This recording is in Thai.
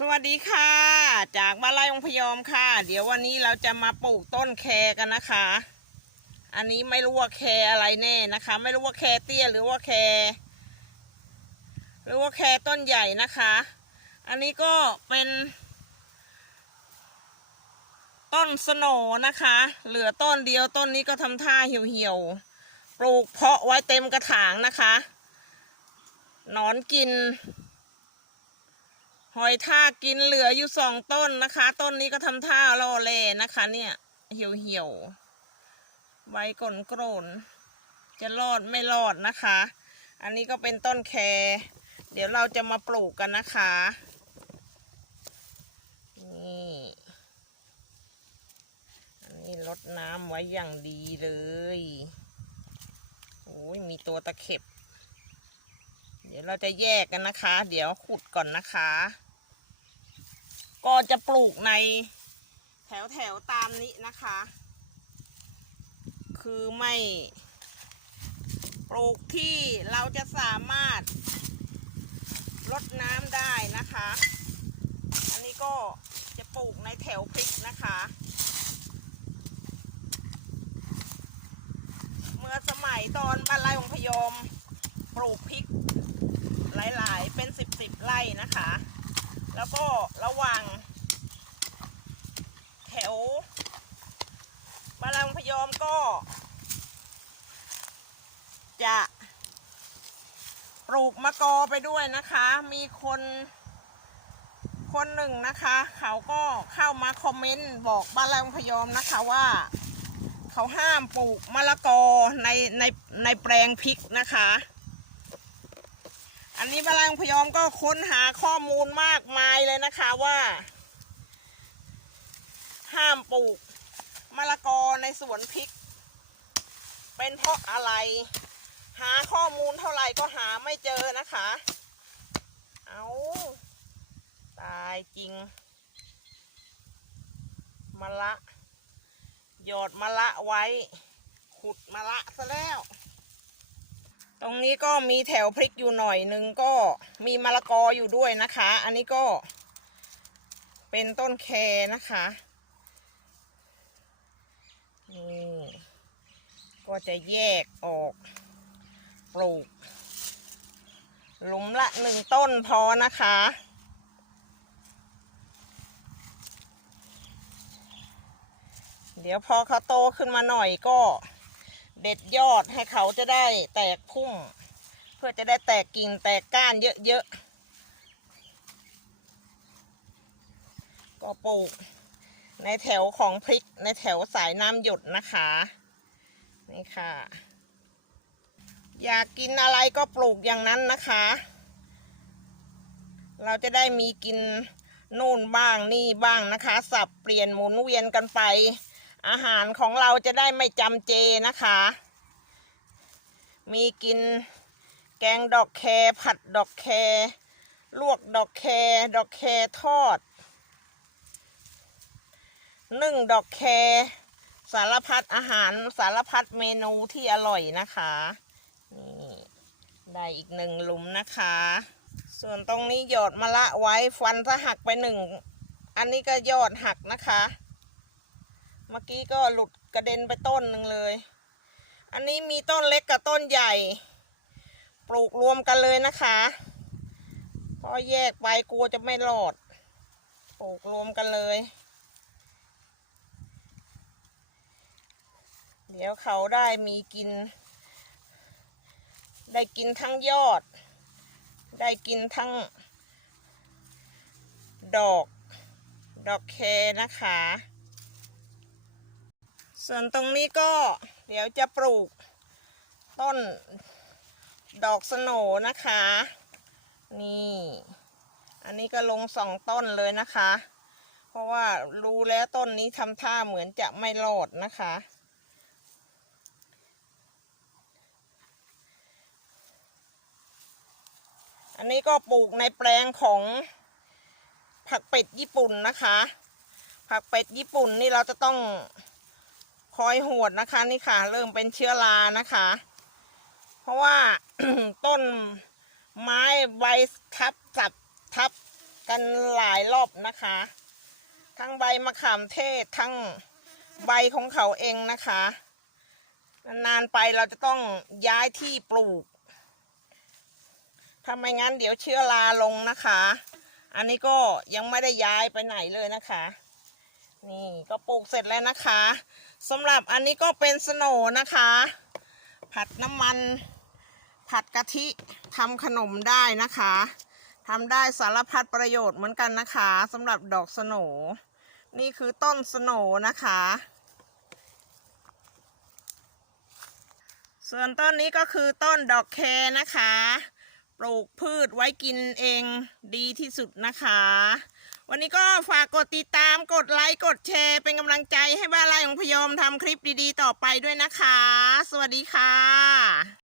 สวัสดีค่ะ จากบ้านไร่องพยอมค่ะ เดี๋ยววันนี้เราจะมาปลูกต้นแคกันนะคะ อันนี้ไม่รู้ว่าแคอะไรแน่นะคะ ไม่รู้ว่าแคเตี้ยหรือว่าแคหรือว่าแคต้นใหญ่นะคะ อันนี้ก็เป็น ต้นสโนนะคะ เหลือต้นเดียวต้นนี้ก็ทำท่าเหี่ยวๆปลูกเพาะไว้เต็มกระถางนะคะ นอนกิน หอยทากกินเหลืออยู่สองต้นนะคะ ต้นนี้ก็ทำท่าล่อเล่นะคะ เนี่ย เหี่ยวเหี่ยวใบกลนโกรนจะรอดไม่รอดนะคะ อันนี้ก็เป็นต้นแครเดี๋ยวเราจะมาปลูกกันนะคะนี่อันนี้รดน้ำไว้อย่างดีเลยโอ้ยมีตัวตะเข็บ เดี๋ยวเราจะแยกกันนะคะ เดี๋ยวขุดก่อนนะคะ ก็จะปลูกในแถวแถวตามนี้นะคะ คือไม่ปลูกที่เราจะสามารถลดน้ำได้นะคะ อันนี้ก็จะปลูกในแถวพริกนะคะ เมื่อสมัยตอนบ้านไร่องพยมปลูกพริกหลายๆ เป็นสิบสิบไร่นะคะ แล้วก็ระหว่าง แถวบาลังพย อมก็ จะปลูกมะกอไปด้วยนะคะ มีคนคนหนึ่งนะคะ เขาก็เข้ามาคอมเมนต์บอกบ้านแรงพยอมนะคะว่า เขาห้ามปลูกมะละกอในในในแปลงพริกนะคะ อันนี้บ้าลังพยอมก็ค้นหาข้อมูลมากมายเลยนะคะว่า ห้ามปลูก มะละกอในสวนพริก เป็นเพราะอะไร หาข้อมูลเท่าไหร่ก็หาไม่เจอนะคะ เอาตายจริงมะละหยอดมะละไว้ ขุดมะละซะแล้ว ตรงนี้ก็มีแถวพริกอยู่หน่อยหนึ่งก็มีมะละกออยู่ด้วยนะคะ อันนี้ก็เป็นต้นแคนะคะ นี่ ก็จะแยกออกปลูก หลุมละหนึ่งต้นพอนะคะ เดี๋ยวพอเขาโตขึ้นมาหน่อยก็เด็ดยอดให้เขาจะได้แตกพุ่ม เพื่อจะได้แตกกิ่งแตกก้านเยอะๆ ก็ปลูกในแถวของพริกในแถวสายน้ำหยดนะคะ นี่ค่ะ อยากกินอะไรก็ปลูกอย่างนั้นนะคะ เราจะได้มีกินนู่นบ้างนี่บ้างนะคะ สับเปลี่ยนหมุนเวียนกันไป อาหารของเราจะได้ไม่จำเจนะคะ มีกินแกงดอกแคผัดดอกแคลวกดอกแคดอกแคทอด นึ่งดอกแค สารพัดอาหารสารพัดเมนูที่อร่อยนะคะ นี่ได้อีกหนึ่งหลุมนะคะ ส่วนตรงนี้หยอดมะละไว้ฟันถ้าหักไปหนึ่ง อันนี้ก็ยอดหักนะคะ เมื่อกี้ก็หลุดกระเด็นไปต้นหนึ่งเลย อันนี้มีต้นเล็กกับต้นใหญ่ ปลูกรวมกันเลยนะคะพราะแยกไปกลัวจะไม่รอด ปลูกรวมกันเลย เดี๋ยวเขาได้มีกิน ได้กินทั้งยอด ได้กินทั้ง ดอก ดอกเคนะคะ ส่วนตรงนี้ก็เดี๋ยวจะปลูก ต้นดอกสโนนะคะ นี่ อันนี้ก็ลงสองต้นเลยนะคะ เพราะว่ารู้แล้วต้นนี้ทำท่าเหมือนจะไม่รอดนะคะ นนี้ก็ปลูกในแปลงของผักเป็ดญี่ปุ่นนะคะ ผักเป็ดญี่ปุ่นนี่เราจะต้องคอยหวดนะคะนี่ค่ะ เริ่มเป็นเชื้อรานะคะ เพราะว่าต้นไม้ใบทับจับทับกันหลายรอบนะคะ ทั้งใบมะขามเทศทั้งใบของเขาเองนะคะ นานๆไปเราจะต้องย้ายที่ปลูก ถ้าไม่งั้นเดี๋ยวเชื้อราลงนะคะ อันนี้ก็ยังไม่ได้ย้ายไปไหนเลยนะคะ นี่ก็ปลูกเสร็จแล้วนะคะสำหรับอันนี้ก็เป็นสโนนะคะ ผัดน้ำมัน ผัดกะทิทำขนมได้นะคะทำได้สารพัดประโยชน์เหมือนกันนะคะสำหรับดอกสโนนี่คือต้นสโนนะคะ ส่วนต้นนี้ก็คือต้นดอกแคนะคะ ปลูกพืชไว้กินเองดีที่สุดนะคะ วันนี้ก็ฝากกดติดตามกดไลค์กดแชร์เป็นกำลังใจให้บ้านไร่ของพยอมทำคลิปดีๆ ต่อไปด้วยนะคะ สวัสดีค่ะ